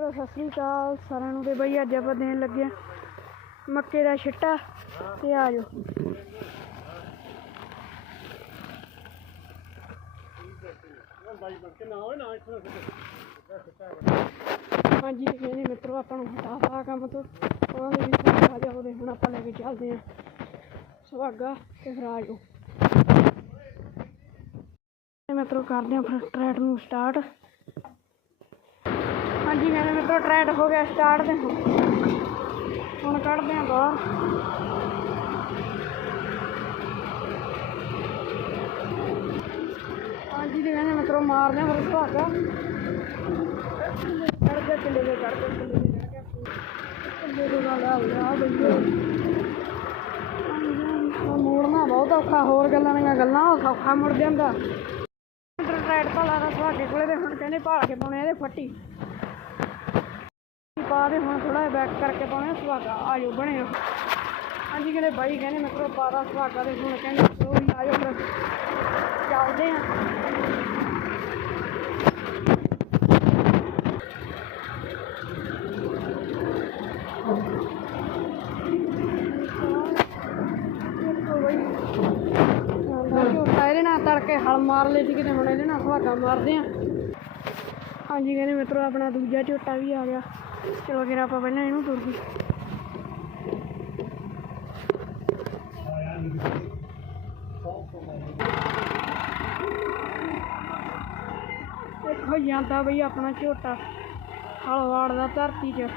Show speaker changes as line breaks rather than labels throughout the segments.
ਸਤਿ ਸ੍ਰੀ ਅਕਾਲ, ਸਾਰਿਆਂ ਨੂੰ ਤੇ ਬਈ ਅੱਜ ਆਪਾਂ ਦੇਣ ਲੱਗੇ ਆਂ ਮੱਕੇ ਦਾ ਛਿੱਟਾ, ਤੇ ਆ ਜਾਓ। ਹਾਂਜੀ, ਤੇ ਕਹਿੰਦੇ ਮਿੱਤਰੋ, ਆਪਾਂ ਨੂੰ ਹਟਾ ਹਟਾਤਾ ਕੰਮ ਤੋਂ। ਉਹਨਾਂ ਦੇ ਵਿੱਚ ਆ ਜਾਓ ਤੇ ਹੁਣ ਆਪਾਂ ਲੈ ਕੇ ਚੱਲਦੇ ਆਂ ਸੁਹਾਗਾ, ਤੇ ਫਿਰ ਆ ਜਾਓ। ਤੇ ਮਿੱਤਰੋ, ਕਰਦੇ ਆਂ ਫਿਰ ਟਰੈਟ ਨੂੰ ਸਟਾਰਟ ਹਾਂਜੀ ਮੇਰੇ ਮਿੱਤਰੋ ਟਰੈਟ ਹੋ ਗਿਆ ਸਟਾਰਟ ਦੇ ਹੁਣ ਕੱਢਦੇ ਆਂ ਬਾਹਰ। ਹਾਂਜੀ ਤੇ ਕਹਿੰਦੇ ਮਿੱਤਰੋ ਮਾਰਦੇ ਆਂ ਫਿਰ ਸੁਹਾਗਾ ਚੜ ਗਿਆ ਕਿੱਲੇ ਦੇ ਚੜ ਗਿਆ ਕਿੱਲੇ ਦੇ ਚੜ ਗਿਆ ਨਾਲ ਆ ਗਿਆ ਬਈਓ ਮੋੜਨਾ ਬਹੁਤ ਔਖਾ, ਹੋਰ ਗੱਲਾਂ ਦੀਆਂ ਗੱਲਾਂ, ਉਹ ਸੌਖਾ ਮੁੜ ਜਾਂਦਾ। ਟਰੈਟ ਭਾਲਾ ਲਾਦਾ ਸੁਹਾਗੇ ਕੋਲੇ ਤੇ ਹੁਣ ਕਹਿੰਦੇ ਭਾਲ ਕੇ ਪਾਉਣੇ ਇਹਦੇ ਫੱਟੀ। ਪਾ ਦੇ, ਹੁਣ ਥੋੜਾ ਜਿਹਾ ਬੈਕ ਕਰਕੇ ਪਾਉਣਾ ਸੁਹਾਗਾ ਆਜੋ ਬਣੇ ਰਹੋ। ਹਾਂਜੀ, ਕਹਿੰਦੇ ਬਾਈ ਕਹਿੰਦੇ ਮਿੱਤਰੋ ਪਾਦਾ ਸੁਹਾਗਾ ਤੇ ਹੁਣ ਕਹਿੰਦੇ ਚਲੋ ਵੀ ਆਜੋ ਫਿਰ ਚੱਲਦੇ ਆਂ। ਝੋਟਾ ਇਹਦੇ ਨਾਲ ਤੜਕੇ ਹਲ ਮਾਰ ਲਈ ਸੀ ਕਿਤੇ, ਹੁਣ ਇਹਦੇ ਨਾਲ ਸੁਹਾਗਾ ਮਾਰਦੇ ਆਂ। ਹਾਂਜੀ, ਕਹਿੰਦੇ ਮਿੱਤਰੋ, ਆਪਣਾ ਦੂਜਾ ਝੋਟਾ ਵੀ ਆ ਗਿਆ। ਚਲੋ ਫਿਰ ਆਪਾਂ ਪਹਿਲਾਂ ਇਹਨੂੰ ਤੁਰ ਗਈ ਦੇਖੋ ਜਾਂਦਾ ਬਈ ਆਪਣਾ ਝੋਟਾ ਹਲ ਵਾੜਦਾ ਧਰਤੀ 'ਚ।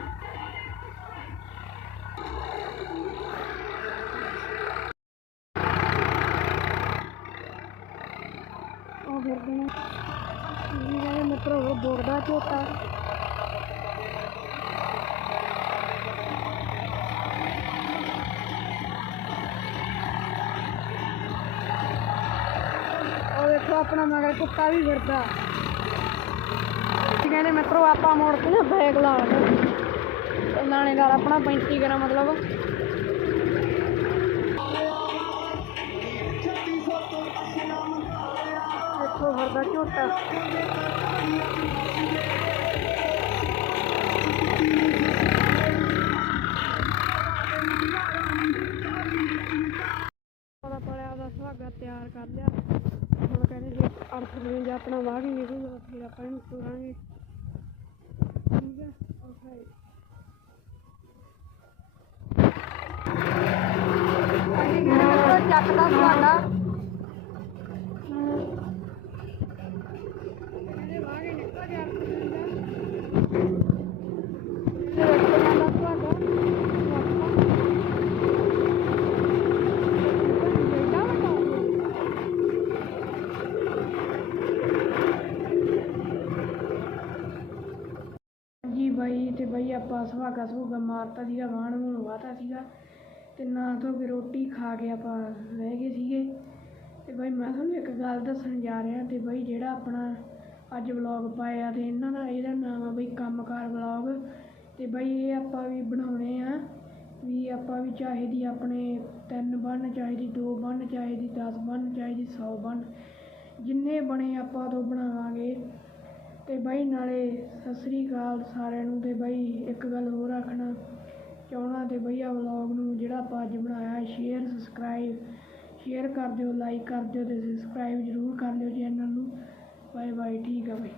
ਉਹ ਫਿਰਦੇ ਨੇ ਇਹ ਕਹਿੰਦੇ ਮਿੱਤਰੋ ਉਹ ਬੋੜਦਾ ਝੋਟਾ ਉਹ ਦੇਖੋ ਆਪਣਾ ਮਗਰ ਕੁੱਤਾ ਵੀ ਫਿਰਦਾ। ਇਹ ਕਹਿੰਦੇ ਮਿੱਤਰੋ ਆਪਾਂ ਮੋੜ ਕੇ ਨਾ ਬੈਗ ਲਾ ਲਓ। ਲਾਣੇਦਾਰ ਆਪਣਾ 35 ਗ੍ਰਾਮ ਮਤਲਬ। ਦੇਖੋ ਫਿਰਦਾ ਝੋਟਾ। ਤਿਆਰ ਕਰ ਲਿਆ। ਹੁਣ ਕਹਿੰਦੇ ਜੇ ਅਰਥ ਰੇਂਜ ਆਪਣਾ ਵਾਹ ਵੀ ਨਿਕਲੂਗਾ, ਫਿਰ ਆਪਾਂ ਇਹਨੂੰ ਤੋਰਾਂਗੇ। ਠੀਕ ਹੈ ਓਕੇ ਚੱਕਦਾ ਸੁਹਾਗਾ ਇਹਦੇ ਵਾਹ ਨਿਕਲ ਗਿਆ ਅਰਥ ਰੇਂਜ ਇਹ ਰੱਖਿਆ ਜਾਂਦਾ ਸੁਹਾਗਾ ਬੇਟਾ ਬੇਟਾ ਜੀ ਬਾਈ, ਤੇ ਬਾਈ ਆਪਾਂ ਸੁਹਾਗਾ ਸੁਹਾਗਾ ਮਾਰਤਾ ਸੀਗਾ ਵਾਣ ਵੂਣ ਵਾਤਾ ਸੀਗਾ। ਤੇ ਨਾ ਤੋਂ ਕੇ ਰੋਟੀ ਖਾ ਕੇ ਆਪਾਂ ਰਹਿ ਗਏ ਸੀਗੇ। ਤੇ ਬਾਈ ਮੈਂ ਤੁਹਾਨੂੰ ਇੱਕ ਗੱਲ ਦੱਸਣ ਜਾ ਰਿਹਾ ਤੇ ਬਾਈ ਜਿਹੜਾ ਆਪਣਾ ਅੱਜ ਵਲੌਗ ਪਾਇਆ ਤੇ ਇਹਨਾਂ ਦਾ, ਇਹਦਾ ਨਾਮ ਆ ਬਈ ਕੰਮਕਾਰ ਵਲੌਗ। ਤੇ ਬਈ ਇਹ ਆਪਾਂ ਵੀ ਬਣਾਉਣੇ ਆ ਵੀ ਆਪਾਂ ਵੀ ਚਾਹੀਦੀ ਆਪਣੇ ਤਿੰਨ ਬਣ ਚਾਹੀਦੀ ਦੋ ਬਣ ਚਾਹੀਦੀ 10 ਬਣ ਚਾਹੀਦੀ 100 ਬਣ ਜਿੰਨੇ ਬਣੇ ਆਪਾਂ ਤੋਂ ਬਣਾਵਾਂਗੇ। ਅਤੇ ਬਾਈ ਨਾਲੇ ਸਤਿ ਸ੍ਰੀ ਅਕਾਲ ਸਾਰਿਆਂ ਨੂੰ ਅਤੇ ਬਾਈ ਇੱਕ ਗੱਲ ਹੋਰ ਆਖਣਾ ਚਾਹੁੰਦਾ ਅਤੇ ਬਈ ਆ ਵਲੌਗ ਨੂੰ ਜਿਹੜਾ ਆਪਾਂ ਅੱਜ ਬਣਾਇਆ ਸ਼ੇਅਰ ਸਬਸਕ੍ਰਾਈਬ ਸ਼ੇਅਰ ਕਰ ਦਿਓ ਲਾਈਕ ਕਰ ਦਿਓ ਅਤੇ ਸਬਸਕ੍ਰਾਈਬ ਜ਼ਰੂਰ ਕਰ ਲਿਓ ਚੈਨਲ ਨੂੰ। ਬਾਏ ਬਾਏ, ਠੀਕ ਆ ਬਾਈ।